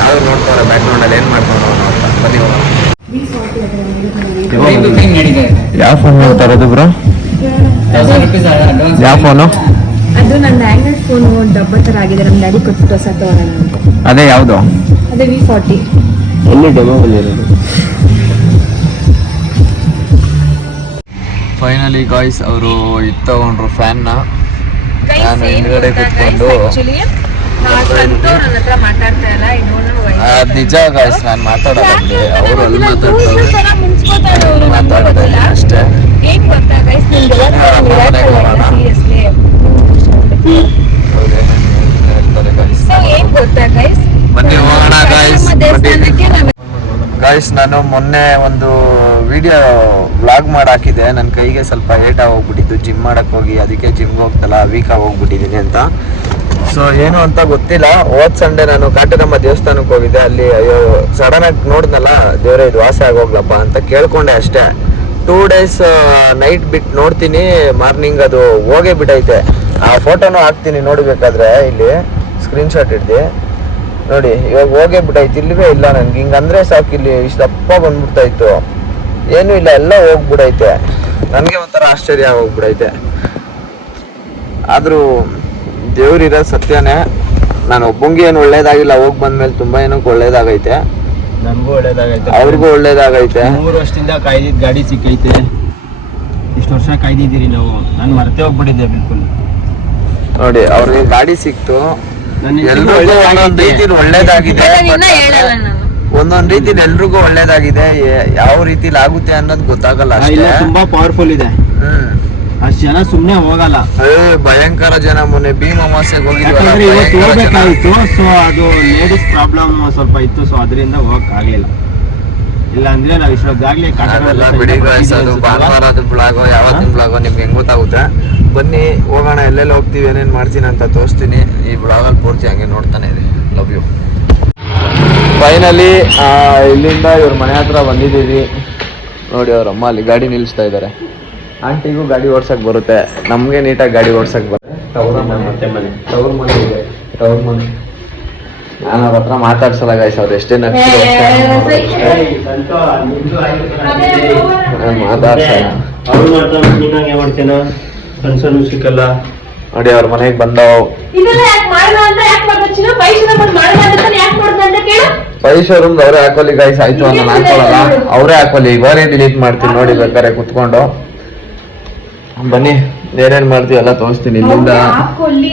ಯಾರು ನೋಡ್ತಾರೆ ಬ್ಯಾಕ್ಗ್ರೌಂಡಲ್ಲಿ ಏನು ಮಾಡ್ಕೊಂಡು ಅಂತ. ಬನ್ನಿ ಹೋಗೋಣ. ಯಾವ ಫೋನ್ ನೋಡ್ತಾ ಇರೋದು ಬ್ರೋ? ಯಾವ ಫೋನು? ಅದು ನನ್ನ ಆಂಡ್ರಾಯ್ಡ್ ಫೋನು ಡಬ್ಬ ಥರ ಆಗಿದೆ. ನಮ್ಮ ಡ್ಯಾಡಿ ಕೊಟ್ಟು ಹೊಸ ತಗೋಣ ಅಂತ. ಅದೇ ಯಾವುದು? ಅದೇ V40. ಎಲ್ಲಿ ಡೆಮೋಬಲ್ ಇರೋದು? ಫೈನಲಿ ಗಾಯ್ಸ್ ಅವರು ಇದು ತಗೊಂಡ್ರು ಫ್ಯಾನ್ನ. ನಾನು ಹಿಂದ್ಗಡೆ ಕುತ್ಕೊಂಡು ನಿಜ ಗಾಯ್ಸ್ ನಾನು ಮಾತಾಡೋಲ್ಲ ಬಿಡಿ, ಅವರು ಅಲ್ಲಿ ಮಾತಾಡ್ತಾರೆ ಅಷ್ಟೇ. ಬನ್ನಿ ಹೋಗೋಣ ಗಾಯ್ಸ್. ಗಾಯ್ಸ್ ನಾನು ಮೊನ್ನೆ ಒಂದು ವಿಡಿಯೋ ವ್ಲಾಗ್ ಮಾಡಿ ಹಾಕಿದೆ. ನನ್ನ ಕೈಗೆ ಸ್ವಲ್ಪ ಏಟ್ ಹೋಗ್ಬಿಟ್ಟಿದ್ದು ಜಿಮ್ ಮಾಡಕ್ ಹೋಗಿ, ಅದಕ್ಕೆ ಜಿಮ್ಗೆ ಹೋಗ್ತಲ್ಲ ವೀಕ್ ಹೋಗ್ಬಿಟ್ಟಿದ್ದೀನಿ ಅಂತ. ಸೊ ಏನು ಅಂತ ಗೊತ್ತಿಲ್ಲ. ಹೋದ್ ಸಂಡೆ ನಾನು ಕಾಟರಮ್ಮ ದೇವಸ್ಥಾನಕ್ಕೆ ಹೋಗಿದ್ದೆ. ಅಲ್ಲಿ ಅಯ್ಯೋ ಸಡನ್ ಆಗಿ ನೋಡಿದ್ನಲ್ಲ, ದೇವರೇ ಇದು ವಾಸಿ ಆಗೋಗ್ಲಪ್ಪ ಅಂತ ಕೇಳ್ಕೊಂಡೆ ಅಷ್ಟೇ. 2 days ನೈಟ್ ಬಿಟ್ಟು ನೋಡ್ತೀನಿ, ಮಾರ್ನಿಂಗ್ ಅದು ಹೋಗೇ ಬಿಟ್ಟೈತೆ. ಆ ಫೋಟೋನು ಹಾಕ್ತೀನಿ ನೋಡಬೇಕಾದ್ರೆ, ಇಲ್ಲಿ ಸ್ಕ್ರೀನ್ ಶಾಟ್ ಹಿಡ್ದು ನೋಡಿ. ಇವಾಗ ಹೋಗೇ ಬಿಟ್ಟೈತೆ, ಇಲ್ಲಿವೇ ಇಲ್ಲ. ನನ್ಗೆ ಹಿಂಗಂದ್ರೆ ಸಾಕು, ಇಲ್ಲಿ ಇಷ್ಟಪ್ಪ ಬಂದ್ಬಿಡ್ತಾ ಇತ್ತು. ಏನೂ ಇಲ್ಲ, ಎಲ್ಲ ಹೋಗ್ಬಿಡೈತೆ. ನನಗೆ ಒಂಥರ ಆಶ್ಚರ್ಯ ಆಗೋಗ್ಬಿಡೈತೆ. ಆದರೂ ದೇವ್ರಿರೋದು ಸತ್ಯನೇ. ನಾನು ಒಬ್ಬಂಗೆ ಏನು ಒಳ್ಳೇದಾಗಿಲ್ಲ, ಹೋಗಿ ಬಂದ್ಮೇಲೆ ತುಂಬಾ ಏನಕ್ಕೆ ಒಳ್ಳೇದಾಗೈತೆ. ನಮಗೂ ಒಳ್ಳೇದಾಗೈತೆ, ಅವ್ರಿಗೂ ಒಳ್ಳೇದಾಗೈತೆ. 3 ವರ್ಷದಿಂದ ಕಾಯ್ದಿದ್ದು ಗಾಡಿ ಸಿಕ್ಕೈತೆ. ಇಷ್ಟು ವರ್ಷ ಕಾಯ್ದಿದ್ದೀರಿ ನಾವು. ನಾನು ಮರ್ತೇ ಹೋಗ್ಬಿಟ್ಟಿದ್ದೆ ಬಿಲ್ಕುಲ್. ನೋಡಿ ಅವ್ರಿಗೆ ಗಾಡಿ ಸಿಕ್ತು. ಎಲ್ರಿಗೂ ಒಂದೊಂದ್ ರೀತಿಲಿ ಒಳ್ಳೇದಾಗಿದೆ, ಒಂದೊಂದ್ ರೀತಿಲಿ ಎಲ್ರಿಗೂ ಒಳ್ಳೇದಾಗಿದೆ. ಯಾವ ರೀತಿಲಿ ಆಗುತ್ತೆ ಅನ್ನೋದು ಗೊತ್ತಾಗಲ್ಲ ಅಷ್ಟೇ. ತುಂಬಾ ಪವರ್ಫುಲ್ ಇದೆ. ಅಷ್ಟು ಜನ ಸುಮ್ನೆ ಹೋಗಲ್ಲ. ಭಯಂಕರ ಜನ. ಮೊನ್ನೆ ಭೀಮ್ ಅಮಾವಾಸ್ಯೆಗೆ ಹೋಗ್ಬೇಕಾಗಿತ್ತು. ಸೊ ಅದು ಲೇಡೀಸ್ ಪ್ರಾಬ್ಲಮ್ ಸ್ವಲ್ಪ ಇತ್ತು, ಸೊ ಅದರಿಂದ ಹೋಗಕ್ ಆಗ್ಲಿಲ್ಲ. ಇಲ್ಲ ಅಂದ್ರೆ ನಾವು ಇಷ್ಟೊತ್ತಾಗ್ಲಿ ಬಿಡಿ ಗಾಯ್ಸ್. ಅದು ಭಾನುವಾರದ ಬ್ಲಾಗೋ ಯಾವತ್ತಿನ ಬ್ಲಾಗೋ ನಿಮ್ಗೆ ಹೆಂಗ್ ಗೊತ್ತಾಗುತ್ತೆ. ಬನ್ನಿ ಹೋಗೋಣ. ಎಲ್ಲೆಲ್ಲಿ ಹೋಗ್ತೀವಿ, ಏನೇನು ಮಾಡ್ತೀನಿ ಅಂತ ತೋರಿಸ್ತೀನಿ. ಈ ಬ್ಲಾಗಲ್ಲಿ ಪೂರ್ತಿ ಹಂಗೆ ನೋಡ್ತಾನೆ ಇದೆ. Love you. ಫೈನಲಿ ಇಲ್ಲಿಂದ ಇವ್ರ ಮನೆ ಹತ್ರ ಬಂದಿದ್ದೀವಿ. ನೋಡಿ ಅವ್ರ ಅಮ್ಮ ಅಲ್ಲಿ ಗಾಡಿ ನಿಲ್ಲಿಸ್ತಾ ಇದ್ದಾರೆ. ಆಂಟಿಗೂ ಗಾಡಿ ಓಡ್ಸಕ್ ಬರುತ್ತೆ, ನಮ್ಗೆ ನೀಟಾಗಿ ಗಾಡಿ ಓಡ್ಸಕ್ ಬರುತ್ತೆ. ತವ್ರ ಮನೆ ಇದೆ. ನಾನು ಅವ್ರ ಹತ್ರ ಮಾತಾಡ್ಸಲ್ಲ ಗಾಯ್ಸ್. ಅವ್ರು ಎಷ್ಟೇ ಸಿಕ್ಕಲ್ಲ. ನೋಡಿ ಅವ್ರ ಮನೆಗೆ ಬಂದವು. ಪೈ ಶೋರೂಮ್ ಅವರೇ ಹಾಕೊಳ್ಳಿ ಗಾಯ್ಸ್. ಆಯ್ತು ನಾನು ಹಾಕೊಳ್ಳಲ್ಲ, ಅವರೇ ಹಾಕೊಳ್ಳಿ. ಇವರೇ ಡಿಲೀಟ್ ಮಾಡ್ತೀನಿ ನೋಡಿ ಬೇಕಾರೆ ಕುತ್ಕೊಂಡು. ಬನ್ನಿ ಏನೇನ್ ಮಾಡ್ತೀವಿ ಎಲ್ಲ ತೋರಿಸ್ತೀನಿ. ಇಲ್ಲಿಂದ ಹಾಕೊಳ್ಳಿ.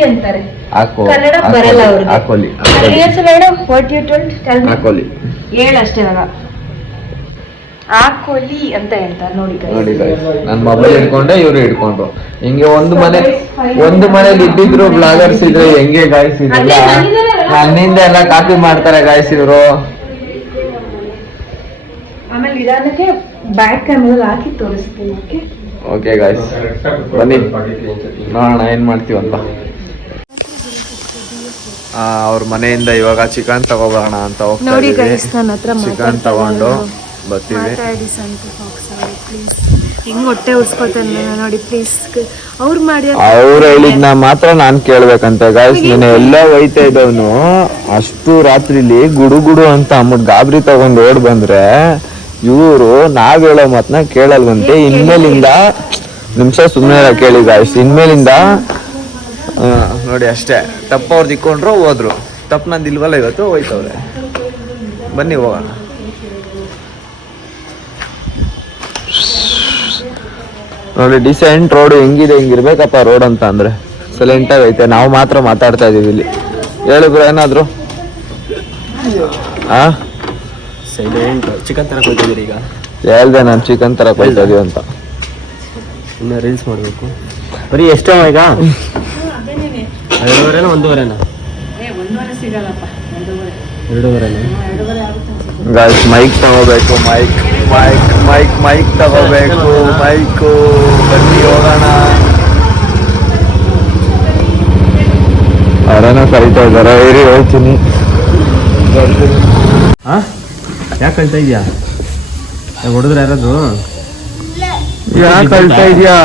ಹಾಕೊಳ್ಳಿ ಅಂತ ಹೇಳ್ತಾರೆ ನೋಡಿ. ನನ್ ಮೊಬೈಲ್ ಹಿಡ್ಕೊಂಡೆ, ಇವ್ರು ಹಿಡ್ಕೊಂಡು ಹಿಂಗೆ ಒಂದು ಮನೇಲಿ ಇದ್ದಿದ್ರು ಬ್ಲಾಗರ್ಸ್ ಇದ್ರೆ ಹೆಂಗೆ ಗಾಯ್ಸ್ ಇದೆಲ್ಲ ನನ್ನಿಂದ ಎಲ್ಲ ಕಾಪಿ ಮಾಡ್ತಾರೆ ಗಾಯ್ಸ್ ಇವರು. ಆಮೇಲೆ ನಿಧಾನಕ್ಕೆ ಬ್ಯಾಕ್ ಕ್ಯಾಮೆರಾ ಹಾಕಿ ತೋರಿಸ್ತೀನಿ. ಓಕೆ ಗಾಯ್ಸ್ ಬನ್ನಿ ನೋಡೋಣ ಏನ್ ಮಾಡ್ತೀವಿ ಅಂತ. ಅವ್ರ ಮನೆಯಿಂದ ಇವಾಗ ಚಿಕನ್ ತಗೋಬರೋಣ ಅಂತ ಹೋಗ್ತಾ ಇದೀವಿ. ಚಿಕನ್ ತಗೊಂಡು ಬರ್ತೀವಿ. ಹಿಂಗ್ ಹೊಟ್ಟೆ ಉರ್ಸ್ಕೊತಾನೆ ನೋಡಿ ಪ್ಲೀಸ್. ಅವ್ರು ಹೇಳಿದ್ನ ಮಾತ್ರ ನಾನ್ ಕೇಳ್ಬೇಕಂತ ಗಾಯ್ಸ್. ನೀನು ಎಲ್ಲ ಒಯ್ತಾ ಇದ್ದವನು ಅಷ್ಟು ರಾತ್ರಿಲಿ ಗುಡು ಅಂತ ಅಂದ್ಬಿಟ್ಟು ಗಾಬರಿ ತಗೊಂಡು ಓಡ್ ಬಂದ್ರೆ ಇವರು ನಾವ್ ಹೇಳೋ ಮಾತನ್ನ ಕೇಳಲ್ವಂತೆ. ಇನ್ಮೇಲಿಂದ ನಿಮಿಷ ಸುಮ್ಮನೆ ಕೇಳಿ ಗಾಯ್ಸ್. ಇನ್ಮೇಲಿಂದ ನೋಡಿ ಅಷ್ಟೇ. ತಪ್ಪ ಅವ್ರು ದಿಕ್ಕೊಂಡ್ರು ಹೋದ್ರು, ತಪ್ಪು ನಂದು ಇಲ್ವಲ್ಲ ಇವತ್ತು, ಹೋಯ್ತವ್ರೆ. ಬನ್ನಿ ಹೋಗೋಣ. ನೋಡಿ ಡಿಸೆಂಟ್ ರೋಡ್ ಹೆಂಗಿದೆ, ಹಿಂಗಿರ್ಬೇಕಪ್ಪ ರೋಡ್ ಅಂತ ಅಂದ್ರೆ. ಸೈಲೆಂಟ್ ಆಗೈತೆ, ನಾವು ಮಾತ್ರ ಮಾತಾಡ್ತಾ ಇದೀವಿ ಇಲ್ಲಿ. ಹೇಳಿದ್ರು ಏನಾದ್ರು ಸೈಲೆಂಟ್. ಚಿಕನ್ ತರಕ್ ಹೋಗ್ತಿದ್ದೀರಿ ಈಗ? ಹೇಳ್ದೆ ನಾನು ಚಿಕನ್ ತರಕ್ ಹೋಗ್ತಾ ಇದೀವಿ ಅಂತ. ಇನ್ನು ರೀಲ್ಸ್ ಮಾಡಬೇಕು. ಬರೀ ಎಷ್ಟೋ ಈಗ 2:30 1:30? 2:30. ಗಾಯ್ಸ್ ಮೈಕ್ ತಗೋಬೇಕು, ಮೈಕ್ ತಗೋಬೇಕು, ಮೈಕು. ಬನ್ನಿ ಹೋಗೋಣ. ಅವರನ್ನ ಕರಿತಾ ಇದಾರೆ, ಏರಿ ಹೋಗ್ತೀನಿ. ಯಾಕೆ ಕಳ್ತಾ ಇದೆಯಾ? ಹೊಡೆದ್ರೆ ಯಾರದು? ಯಾಕೆ ಕಳ್ತಾ ಇದೆಯಾ?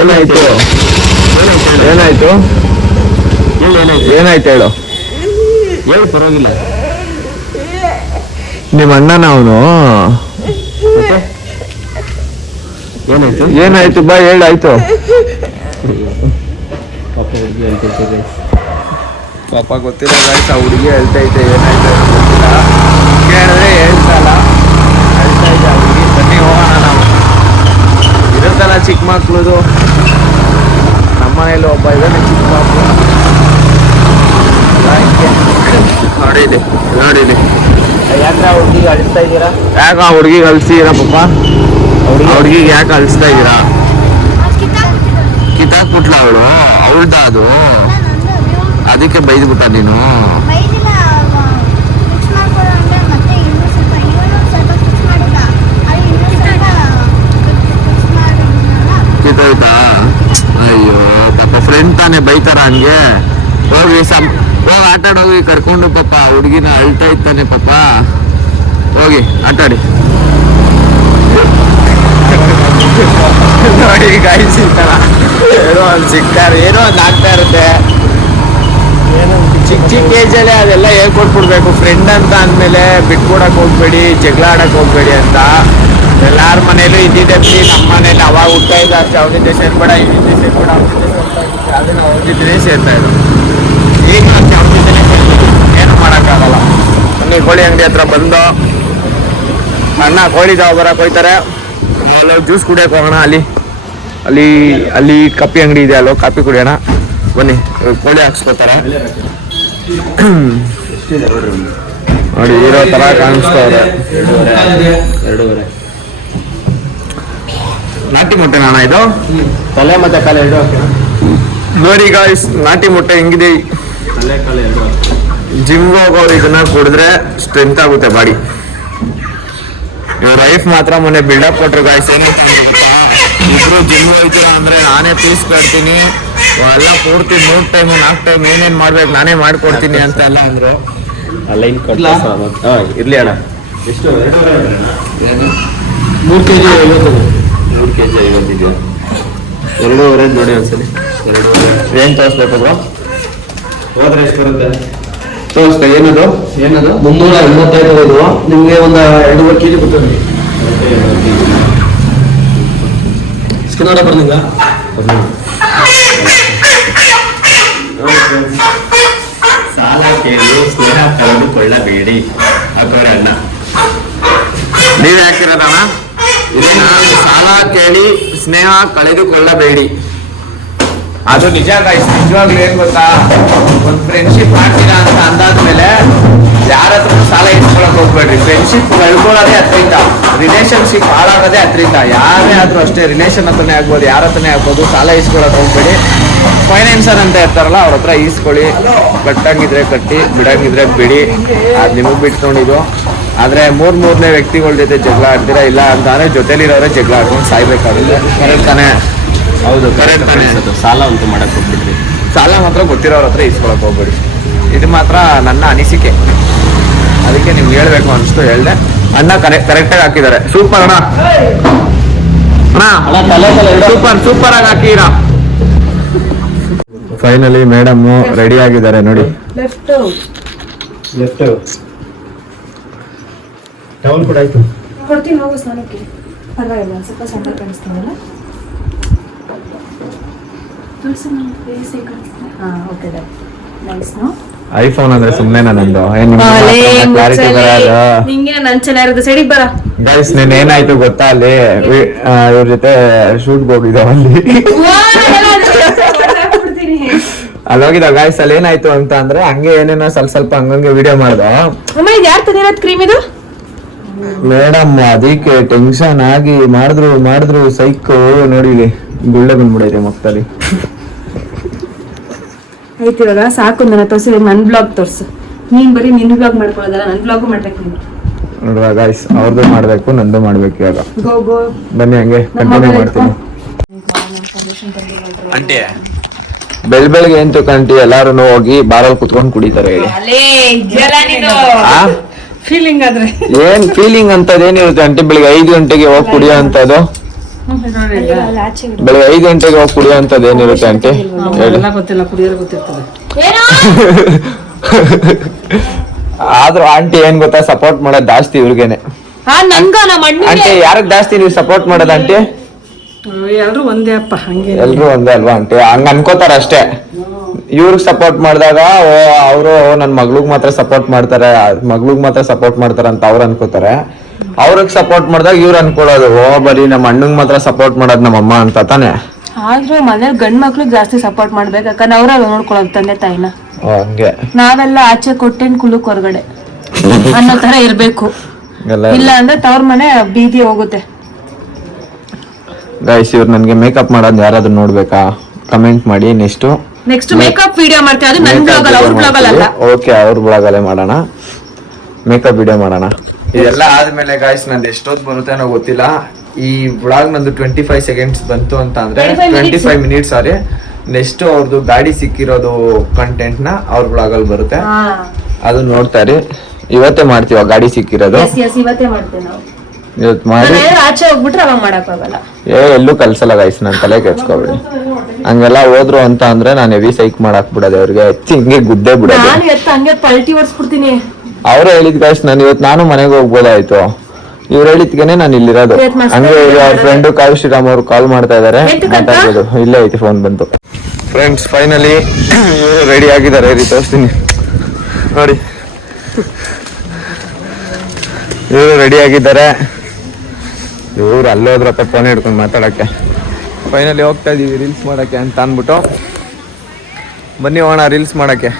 ಏನಾಯ್ತು ಏನಾಯ್ತು ಏನಾಯ್ತು ಹೇಳು. ಹೇಳು, ಪರವಾಗಿಲ್ಲ. ನಿಮ್ಮ ಅಣ್ಣನ ಅವನು. ಏನಾಯ್ತು? ಏನಾಯ್ತು ಬಾ ಹೇಳಾಯ್ತು. ಪಾಪ ಹುಡುಗಿ ಹೇಳ್ತಿರ್ತದೆ. ಪಾಪ ಗೊತ್ತಿಲ್ಲ ಗಾಯ್ಸ್, ಆ ಹುಡುಗಿ ಹೇಳ್ತೈತೆ ಏನಾಯ್ತು ಗೊತ್ತಿಲ್ಲ. ಕೇಳಿದ್ರೆ ಹೇಳ್ತಲ್ಲ, ಹೇಳ್ತಾ ಇದ್ದ ಹುಡುಗಿ. ಬನ್ನಿ ಹೋಗೋಣ. ನಾವು ಇರುತ್ತಲ್ಲ ಚಿಕ್ಕ ಮಕ್ಳದು, ನಮ್ಮ ಮನೇಲಿ ಒಬ್ಬ ಇದ್ದಾನೆ ಚಿಕ್ಕ ಮಕ್ಕಳು. ನೋಡಿಲಿ ಯಾಕೆ ಆ ಹುಡುಗಿಗೆ ಅಳಿಸ್ತಾ ಇದ್ದೀರಾ? ಯಾಕೆ ಆ ಹುಡುಗಿಗೆ ಅಳಿಸ್ತೀರಾ ಪಾಪ? ಹುಡುಗಿಗೆ ಯಾಕೆ ಅಳಿಸ್ತಾ ಇದ್ದೀರಾ? ಕಿತ್ತಾಕ್ಬಿಟ್ಲ ಅವಳ್ದ ಅದು, ಅದಕ್ಕೆ ಬೈದ್ಬಿಟ್ಟ ನೀನು? ಕಿತ್ತೋಯ್ತಾ? ಅಯ್ಯೋ ಪಾಪ, ಫ್ರೆಂಡ್ ತಾನೇ, ಬೈತಾರ ಹಂಗೆ? ಹೋಗಿ ಹೋಗಿ ಆಟಾಡೋಗಿ ಕರ್ಕೊಂಡು ಪಾಪ ಹುಡುಗಿನ. ಅಳ್ತಾ ಇತ್ತಾನೆ ಪಾಪ, ಹೋಗಿ ಆಟಾಡಿ. ನೋಡಿ ಗಾಯ್ಸ್, ಈ ಥರ ಏನೋ ಒಂದು ಸಿಗ್ತಾರೆ, ಏನೋ ಒಂದು ಆಗ್ತಾ ಇರುತ್ತೆ. ಚಿಕ್ಕ ಏಜಲ್ಲೇ ಅದೆಲ್ಲ ಹೇಳ್ಕೊಟ್ಬಿಡ್ಬೇಕು. ಫ್ರೆಂಡ್ ಅಂತ ಅಂದಮೇಲೆ ಬಿಟ್ಕೊಡಕ್ ಹೋಗ್ಬೇಡಿ, ಜಗಳ ಆಡಕ್ ಹೋಗ್ಬೇಡಿ ಅಂತ. ಎಲ್ಲಾರ ಮನೇಲೂ ಇದ್ದಿದ್ದೆ ಬಿಡಿ. ನಮ್ಮ ಮನೇಲಿ ಅವಾಗ ಹುಟ್ಟ ಇದ್ದ ಅಷ್ಟೇ, ಅವನಿದ್ದೆ ಸೇರ್ಬೇಡ, ಇವನಿದ್ದೆ ಸೇರ್ಬೇಡ, ಅದನ್ನ ಅವನಿದ್ದೇ ಸೇರ್ತಾ ಇದ್ರು. ಈಗ ಅಷ್ಟೇ, ಅವನಿದ್ದೇ ಸೇರ್ಬೇಕು, ಏನು ಮಾಡೋಕ್ಕಾಗಲ್ಲ. ಮೊನ್ನೆ ಕೋಳಿ ಅಂಗಡಿ ಹತ್ರ ಬಂದು ಅಣ್ಣ ಕೋಳಿ ಬರಕ್ಕೆ ಹೋಯ್ತಾರೆ, ಅಲ್ಲ ಜ್ಯೂಸ್ ಕುಡಿಯೋಕೆ ಹೋಗೋಣ. ಅಲ್ಲಿ ಕಾಫಿ ಅಂಗಡಿ ಇದೆ, ಅಲ್ಲೋ ಕಾಫಿ ಕುಡಿಯೋಣ ಬನ್ನಿ. ಕೋಳಿ ಹಾಕ್ಸ್ಕೋತಾರೆ ನೋಡಿ, ಇರೋ ತರ ಕಾಣಿಸ್ತವ್ರೆ. 2.5 ನಾಟಿ ಮೊಟ್ಟೆ ನಾನ ಇದು? ತಲೆ ಮತ್ತೆ ಕಾಲು 2 ನೋಡಿ ಗಾಯ್ಸ್, ನಾಟಿ ಮೊಟ್ಟೆ ಹೆಂಗಿದೆ. ತಲೆ ಕಾಲು 2. ಜಿಮ್ಗೆ ಹೋಗೋರು ಇದನ್ನ ಕುಡಿದ್ರೆ ಸ್ಟ್ರೆಂತ್ ಆಗುತ್ತೆ ಬಾಡಿ. ಇವ್ರ ಲೈಫ್ ಮಾತ್ರ ಮೊನ್ನೆ ಬಿಲ್ಡಪ್ ಕೊಟ್ರು ಗಾಯ್ಸ್. ಏನಂತ ಇಬ್ರು ಜಿಮ್ ಹೋಗ್ತೀರಾ ಅಂದ್ರೆ ನಾನೇ ಪೀಸ್ ಕಟ್ತೀನಿ, ಎಲ್ಲ ಪೂರ್ತಿ 3 ಟೈಮ್ 4 ಟೈಮ್ ಏನೇನ್ ಮಾಡ್ಬೇಕು ನಾನೇ ಮಾಡ್ಕೊಡ್ತೀನಿ ಅಂತ ಎಲ್ಲ ಅಂದ್ರು. ಲೈನ್ ಇರ್ಲಿ ಅಣ್ಣ. ಎಷ್ಟು? 3 kg 50. 3 kg 50 ಇದೆಯಾ? 2.5 ನೋಡಿ ಒಂದ್ಸಲಿ. 2.5 ಏನ್ ತೋರಿಸ್ಬೇಕು ಬ್ರೋ? ಹೋದ್ರೆ ಎಷ್ಟು ಬರುತ್ತೆ? ತೋರಿಸ್ತಾ ಏನದು 385 ಇದು. ನಿಮಗೆ ಒಂದು 2.5 kg ಬರ್ತದೆ. ಸ್ಕಿನ್ ಆಡ ಬರ್ಲಿಲ್ಲ. ಸಾಲ ಕೇಳಿ ಸ್ನೇಹ ಕಳೆದುಕೊಳ್ಳಬೇಡಿ ಹಾಕೋರ ಅಣ್ಣ. ನೀವ್ ಯಾಕಿರೋದಣ್ಣ? ಇದನ್ನ ಸಾಲ ಕೇಳಿ ಸ್ನೇಹ ಕಳೆದುಕೊಳ್ಳಬೇಡಿ. ಅದು ನಿಜ ಗಾಯ್ಸ್. ನಿಜವಾಗ್ಲೂ ಏನ್ ಗೊತ್ತಾ, ಒಂದು ಫ್ರೆಂಡ್ಶಿಪ್ ಮಾಡ್ತೀರಾ ಅಂತ ಅಂದಾದ್ಮೇಲೆ ಯಾರ ಹತ್ರ ಸಾಲ ಇಟ್ಕೊಳಕ್ ಹೋಗ್ಬೇಡ್ರಿ. ಫ್ರೆಂಡ್ಶಿಪ್ ಕಳ್ಕೊಳ್ಳೋದೇ ಅದರಿಂದ, ರಿಲೇಶನ್ಶಿಪ್ ಹಾಳಾಗೋದೇ ಅದರಿಂದ. ಯಾರೇ ಆದ್ರೂ ಅಷ್ಟೇ, ರಿಲೇಷನ್ ಹತ್ರನೇ ಆಗ್ಬೋದು, ಯಾರ ಹತ್ರನೇ ಆಗ್ಬೋದು. ಸಾಲ ಇಸ್ಕೊಳಕ್ ಹೋಗ್ಬೇಡಿ. ಫೈನಾನ್ಸರ್ ಅಂತ ಇರ್ತಾರಲ್ಲ, ಅವ್ರ ಹತ್ರ ಈಸ್ಕೊಳ್ಳಿ. ಕಟ್ಟಂಗಿದ್ರೆ ಕಟ್ಟಿ, ಬಿಡಂಗಿದ್ರೆ ಬಿಡಿ, ಅದು ನಿಮಗೆ ಬಿಟ್ಕೊಂಡಿದ್ದು. ಆದ್ರೆ ಮೂರನೇ ವ್ಯಕ್ತಿಗಳ ಜೊತೆ ಜಗಳ ಆಡ್ತೀರಾ, ಇಲ್ಲ ಅಂತಾನೆ ಜೊತೆಲಿರೋರೇ ಜಗಳ ಆಡ್ಕೊಂಡು ಸಾಯ್ಬೇಕಾಗುತ್ತೆ. ಕರೆಕ್ಟ್ ತಾನೆ? ಹೌದು, ಕರೆಕ್ಟ್ ತಾನೆ. ಸಾಲ ಅಂತೂ ಮಾಡಕ್ ಹೋಗ್ಬಿಟ್ರಿ. ಸಾಲ ಮಾತ್ರ ಗೊತ್ತಿರೋರ ಹತ್ರ ಇಸ್ಕೊಳಕ್ ಹೋಗ್ಬೇಡಿ. ಇದು ಮಾತ್ರ ನನ್ನ ಅನಿಸಿಕೆ, ಅದಕ್ಕೆ ನಿಮ್ಗೆ ಹೇಳ್ಬೇಕು ಅನಿಸ್ತು ಹೇಳ್ದೆ. ಅಣ್ಣ ಕರೆಕ್ಟಾಗಿ ಹಾಕಿದ್ದಾರೆ. ಸೂಪರ್ ಅಣ್ಣ, ಸೂಪರ್ ಆಗಿ ಹಾಕಿರ. ಫೈನಲಿ ಮೇಡಮ್ ರೆಡಿ ಆಗಿದ್ದಾರೆ ನೋಡಿ. ಲೆಫ್ಟ್ ಟೌನ್ ಕೂಡ ಆಯ್ತು. ಕೊಡ್ತೀನಿ, ಹೋಗು ಸ್ನಾನಕ್ಕೆ. ಪರವಾಗಿಲ್ಲ, ಸ್ವಲ್ಪ ಸಣ್ಣ ಕಾಣಿಸ್ತಾನಲ್ಲ. Okay, nice. ಐಫೋನ್ ಅಂದ್ರೆ ಸುಮ್ಮನೆ ನಂದು ನಿಂಗೆ ನನ್ ಚೆನ್ನಾಗಿರೋದು. ಸೈಡಿಗೆ ಬರ ಗೈಸ್. ನೀನ್ ಏನಾಯ್ತು ಗೊತ್ತಾ, ಅಲ್ಲಿ ಇವ್ರ ಜೊತೆ ಶೂಟ್ಗೆ ಹೋಗಿದ್ದಾವ. ಅಲ್ಲಿ ಹೋಗಿದ್ದ ಗಾಯ್ಸ್. ಅಲ್ಲಿ ಏನಾಯ್ತು ಅಂತ ಅಂದ್ರೆ ಹಂಗೆ ಏನೇನೋ ಸ್ವಲ್ಪ ಹಂಗಂಗೆ ವಿಡಿಯೋ ಮಾಡ್ದ. ಯಾರು ತಂದಿರೋದು ಕ್ರೀಮ್ ಇದು? ಮೇಡಮ್ ಅದಕ್ಕೆ ಟೆನ್ಷನ್ ಆಗಿ ಮಾಡಿದ್ರು ಸೈಕೋ. ನೋಡಿ ಗುಳ್ಳೆ ಬಂದ್ಬಿಡೈತೆ ಮಕ್ಕಳಲ್ಲಿ. ಆಯ್ತು, ಇವಾಗ ಸಾಕು. ನನ್ನ ತೋರಿಸಿ, ನನ್ ಬ್ಲಾಗ್ ತೋರ್ಸು. ನೀನ್ ಬರೀ ನಿನ್ ಬ್ಲಾಗ್ ಮಾಡ್ಕೊಳ್ಳೋದಲ್ಲ ನನ್ ಬ್ಲಾಗು ಮಾಡ್ಬೇಕು ನೀನು. ನೋಡುವ ಗಾಯ್ಸ್, ಅವ್ರದ್ದು ಮಾಡ್ಬೇಕು, ನಂದು ಮಾಡ್ಬೇಕು. ಇವಾಗ ಗೋ ಗೋ ಬನ್ನಿ, ಹಂಗೆ ಕಂಟಿನ್ಯೂ ಮಾಡ್ತೀನಿ. ಆಂಟಿ ಬೆಳಗ್ಗೆ ಏನ್ ಕಂಟಿ ಎಲ್ಲಾರು ಹೋಗಿ ಬಾರಲ್ಲಿ ಕುತ್ಕೊಂಡು ಕುಡಿತಾರೆ ಹೇಳಿ. ಫೀಲಿಂಗ್ ಆದ್ರೆ ಏನ್ ಫೀಲಿಂಗ್ ಅಂತದೇನಿರುತ್ತೆ ಆಂಟಿ? ಬೆಳಿಗ್ಗೆ 5 ಗಂಟೆಗೆ ಹೋಗಿ ಕುಡಿಯೋ ಅಂತದ್ದು, ಬೆಳಿಗ್ಗೆ 5 ಗಂಟೆಗೆ ಹೋಗಿ ಕುಡಿಯೋ ಅಂತದ್ದು ಏನಿರುತ್ತೆ ಆಂಟಿ ಹೇಳಿ? ಗೊತ್ತಿಲ್ಲ, ಕುಡಿಯೋರು ಗೊತ್ತಿರ್ತದೆ. ಆದ್ರೂ ಆಂಟಿ ಏನ್ ಗೊತ್ತಾ, ಸಪೋರ್ಟ್ ಮಾಡೋದು ಜಾಸ್ತಿ ಇವ್ರಿಗೇನೆ. ಆಂಟಿ ಯಾರಿಗೆ ಜಾಸ್ತಿ ನೀವು ಸಪೋರ್ಟ್ ಮಾಡೋದು ಆಂಟಿ? ಎಲ್ರು ಒಂದೇ ಅಪ್ಪ, ಹಂಗೆ ಎಲ್ರು ಒಂದೇ ಅಲ್ವಾ ಆಂಟಿ? ಹಂಗ ಅನ್ಕೋತಾರ ಅಷ್ಟೇ. ಇವ್ರಿಗೆ ಸಪೋರ್ಟ್ ಮಾಡಿದಾಗ ಅವರು ನನ್ ಮಗ್ಳಿಗ್ ಮಾತ್ರ ಸಪೋರ್ಟ್ ಮಾಡ್ತಾರೆ, ಮಗ್ಳಿಗ್ ಮಾತ್ರ ಸಪೋರ್ಟ್ ಮಾಡ್ತಾರ ಅಂತ ಅವ್ರು ಅನ್ಕೋತಾರೆ. ಅವ್ರಿಗೆ ಸಪೋರ್ಟ್ ಮಾಡಿದಾಗ ಇವ್ರು ಅನ್ಕೊಳ್ಳೋದು, ಬರೀ ನಮ್ಮ ಅಣ್ಣಂಗ್ ಮಾತ್ರ ಸಪೋರ್ಟ್ ಮಾಡೋದು ನಮ್ಮಮ್ಮ ಅಂತ ತಾನೆ. ಆದ್ರೂ ಮನೇಲಿ ಗಂಡ್ ಮಕ್ಳಿಗೆ ಜಾಸ್ತಿ ಸಪೋರ್ಟ್ ಮಾಡ್ಬೇಕು, ಯಾಕಂದ್ರೆ ಅವ್ರ ನೋಡ್ಕೊಳ್ಳೋದು ತಂದೆ ತಾಯಿನ. ಹಂಗೆ ನಾವೆಲ್ಲ ಆಚೆ ಕೊಟ್ಟೇನ್ ಕುಲಕ್ ಹೊರಗಡೆ ಅನ್ನೋ ತರ ಇರ್ಬೇಕು. ಇಲ್ಲ ಅಂದ್ರೆ ತವ್ರ ಮನೆ ಬೀದಿ ಹೋಗುತ್ತೆ. ಗೈಸ್, ಇವ್ರು ನನ್ಗೆ ಮೇಕಪ್ ಮಾಡೋದು ಯಾರಾದ್ರೂ ನೋಡ್ಬೇಕಾ ಕಮೆಂಟ್ ಮಾಡಿ. ನೆಕ್ಸ್ಟ್ ಮೇಕಪ್ ವಿಡಿಯೋ ಮಾಡ್ತೀವಿ, ಅದು ನನ್ ಬ್ಲಾಗ್ ಅಲ್ಲ, ಅವ್ರ ಬ್ಲಾಗ್ ಅಲ್ಲ. ಓಕೆ, ಅವ್ರ ಬ್ಲಾಗ್ ಅಲ್ಲೇ ಮಾಡೋಣ, ಮೇಕಪ್ ವಿಡಿಯೋ ಮಾಡೋಣ. ಇದೆಲ್ಲ ಆದ್ಮೇಲೆ ಗಾಯ್ಸ್ ನಂದು ಎಷ್ಟೊತ್ತು ಬರುತ್ತೆ ಅನ್ನೋ ಗೊತ್ತಿಲ್ಲ. ಈ ಬ್ಲಾಗ್ ನಂದು 25 ಸೆಕೆಂಡ್ಸ್ ಬಂತು ಅಂತ ಅಂದ್ರೆ 25 ಮಿನಿಟ್ಸ್ ಸಾರಿ. ನೆಕ್ಸ್ಟ್ ಅವ್ರದ್ದು ಗಾಡಿ ಸಿಕ್ಕಿರೋದು ಕಂಟೆಂಟ್ ನ ಅವ್ರ ಬ್ಲಾಗ್ ಅಲ್ಲಿ ಬರುತ್ತೆ, ಅದು ನೋಡ್ತಾ ಇರಿ. ಇವತ್ತೇ ಮಾಡ್ತೀವ ಗಾಡಿ ಸಿಕ್ಕಿರೋದು, ಇವತ್ತೇ ಮಾಡ್ತೇವೆ ನಾವು. ಇವತ್ತು ಮಾಡಿ ಆಚೆ ಹೋಗ್ಬಿಟ್ರೆ ಅವಾಗ ಮಾಡಕ್ ಆಗಲ್ಲ. ಎಲ್ಲೂ ಕಲ್ಸಲ್ಲ ಗೈಸ್, ನನ್ ತಲೆ ಕೆಡ್ಸ್ಕೊಬೇಡಿ. ಹಂಗೆಲ್ಲ ಹೋದ್ರು ಅಂತ ಅಂದ್ರೆ ನಾನು ಹೆವಿ ಸೈಕ್ ಮಾಡಾಕ್ ಬಿಡೋದು ಅವ್ರಿಗೆ, ಎತ್ತಿ ಹಿಂಗೆ ಗುದ್ದೆ ಬಿಡೋದು. ನಾನು ಹಂಗೆ ಪಲ್ಟಿ ಓಡಿಸ್ಬಿಡ್ತೀನಿ. ಅವ್ರು ಹೇಳಿದ್ ಗೈಸ್, ನಾನು ಮನೆಗೆ ಹೋಗ್ಬೋದಾಯ್ತು. ಇವ್ರು ಹೇಳಿದ್ಗೆನೆ ನಾನು ಇಲ್ಲಿರೋದು. ಹಂಗೆ ಅವ್ರ ಫ್ರೆಂಡ್ ಕಾವ್ಯ ಶ್ರೀರಾಮ್ ಅವ್ರು ಕಾಲ್ ಮಾಡ್ತಾ ಇದಾರೆ, ಮಾತಾಡ್ಬೋದು. ಇಲ್ಲೇ ಐತಿ, ಫೋನ್ ಬಂತು. ಫ್ರೆಂಡ್ಸ್ ಫೈನಲಿ ಇವರು ರೆಡಿ ಆಗಿದ್ದಾರೆ, ತೋರಿಸ್ತೀನಿ ನೋಡಿ. ಇವರು ರೆಡಿ ಆಗಿದ್ದಾರೆ. ಇವ್ರು ಅಲ್ಲೋದ್ರಪ್ಪ ಫೋನ್ ಹಿಡ್ಕೊಂಡು ಮಾತಾಡಕ್ಕೆ. ಫೈನಲಿ ಹೋಗ್ತಾ ಇದೀವಿ ರೀಲ್ಸ್ ಮಾಡಕ್ಕೆ ಅಂತ ಅಂದ್ಬಿಟ್ಟು. ಬನ್ನಿ ಹೋಗೋಣ ರೀಲ್ಸ್ ಮಾಡಕ್ಕೆ.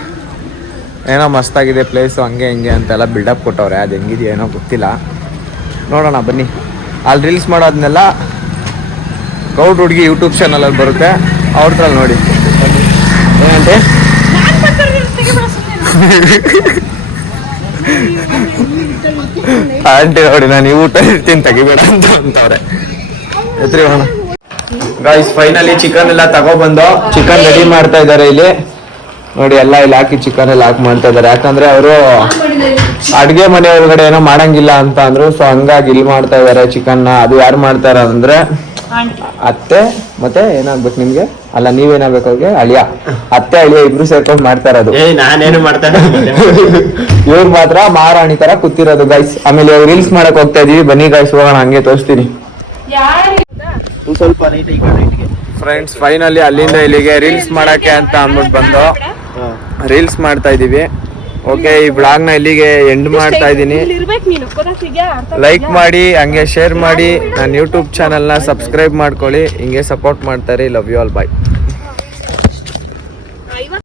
ಏನೋ ಮಸ್ತಾಗಿದೆ ಪ್ಲೇಸು, ಹಂಗೆ ಹಿಂಗೆ ಅಂತೆಲ್ಲ ಬಿಲ್ಡಪ್ ಕೊಟ್ಟವ್ರೆ. ಅದು ಹೆಂಗಿದೆಯೋ ಏನೋ ಗೊತ್ತಿಲ್ಲ, ನೋಡೋಣ ಬನ್ನಿ. ಅಲ್ಲಿ ರೀಲ್ಸ್ ಮಾಡೋದನ್ನೆಲ್ಲ ಗೌಡ್ ಹುಡುಗಿ ಯೂಟ್ಯೂಬ್ ಚಾನಲಲ್ಲಿ ಬರುತ್ತೆ, ಅವ್ರದ್ರಲ್ಲಿ ನೋಡಿ. ಏನಂತೆ ಆಂಟಿ ನೋಡಿ, ನಾನು ಈ ಊಟ ಇರ್ತೀನಿ ತೆಗಿಬೇಡ ಅಂತವ್ರೆ. ಎತ್ರಿ ಹೋಣ ಗಾಯ್ಸ್. ಫೈನಲಿ ಚಿಕನ್ ಎಲ್ಲ ತಗೊಬಂದು ಚಿಕನ್ ರೆಡಿ ಮಾಡ್ತಾ ಇದಾರೆ ಇಲ್ಲಿ ನೋಡಿ. ಎಲ್ಲ ಇಲ್ಲಿ ಹಾಕಿ ಚಿಕನ್ ಎಲ್ಲ ಹಾಕಿ ಮಾಡ್ತಾ ಇದಾರೆ, ಯಾಕಂದ್ರೆ ಅವರು ಅಡ್ಗೆ ಮನೆ ಒಳಗಡೆ ಏನೋ ಮಾಡಂಗಿಲ್ಲ ಅಂತ ಅಂದ್ರು. ಸೊ ಹಂಗಾಗಿ ಇಲ್ಲಿ ಮಾಡ್ತಾ ಇದಾರೆ ಚಿಕನ್ ನ. ಅದು ಯಾರು ಮಾಡ್ತಾರ ಅಂದ್ರೆ ಅತ್ತೆ ಮತ್ತೆ ಏನಾಗ್ಬೇಕು ನಿಮ್ಗೆ, ಅಲ್ಲ ನೀವೇನಾಗ್ಬೇಕು ಅವ್ರಿಗೆ, ಅಳಿಯ. ಅತ್ತೆ ಅಳಿಯ ಇಬ್ರು ಸೇರ್ಕೊಂಡು ಮಾಡ್ತಾ ಇರೋದು. ನಾನೇನು ಮಾಡ್ತಾನೆ ಇವ್ರು ಮಾತ್ರ ಮಹಾರಾಣಿ ತರ ಕೂತಿರೋದು ಗೈಸ್. ಆಮೇಲೆ ರೀಲ್ಸ್ ಮಾಡಕ್ ಹೋಗ್ತಾ ಇದೀವಿ, ಬನ್ನಿ ಗೈಸ್ ಹೋಗೋಣ, ಹಂಗೆ ತೋರಿಸ್ತೀನಿ. ಸ್ವಲ್ಪ ನೈಟ್ ಫ್ರೆಂಡ್ಸ್ ಫೈನಲಿ ಅಲ್ಲಿಂದ ಇಲ್ಲಿಗೆ ರೀಲ್ಸ್ ಮಾಡಕ್ಕೆ ಅಂತ ಅಂದ್ಬಿಟ್ಟು ಬಂದು ರೀಲ್ಸ್ ಮಾಡ್ತಾ ಇದೀವಿ. ಓಕೆ, ಈ ಬ್ಲಾಗ್ ನ ಇಲ್ಲಿಗೆ ಎಂಡ್ ಮಾಡ್ತಾ ಇದ್ದೀನಿ. ಲೈಕ್ ಮಾಡಿ, ಹಂಗೆ ಶೇರ್ ಮಾಡಿ, ನನ್ನ ಯೂಟ್ಯೂಬ್ ಚಾನಲ್ ನ ಸಬ್ಸ್ಕ್ರೈಬ್ ಮಾಡ್ಕೊಳ್ಳಿ. ಹಿಂಗೆ ಸಪೋರ್ಟ್ ಮಾಡ್ತಾರೆ. Love you all, bye.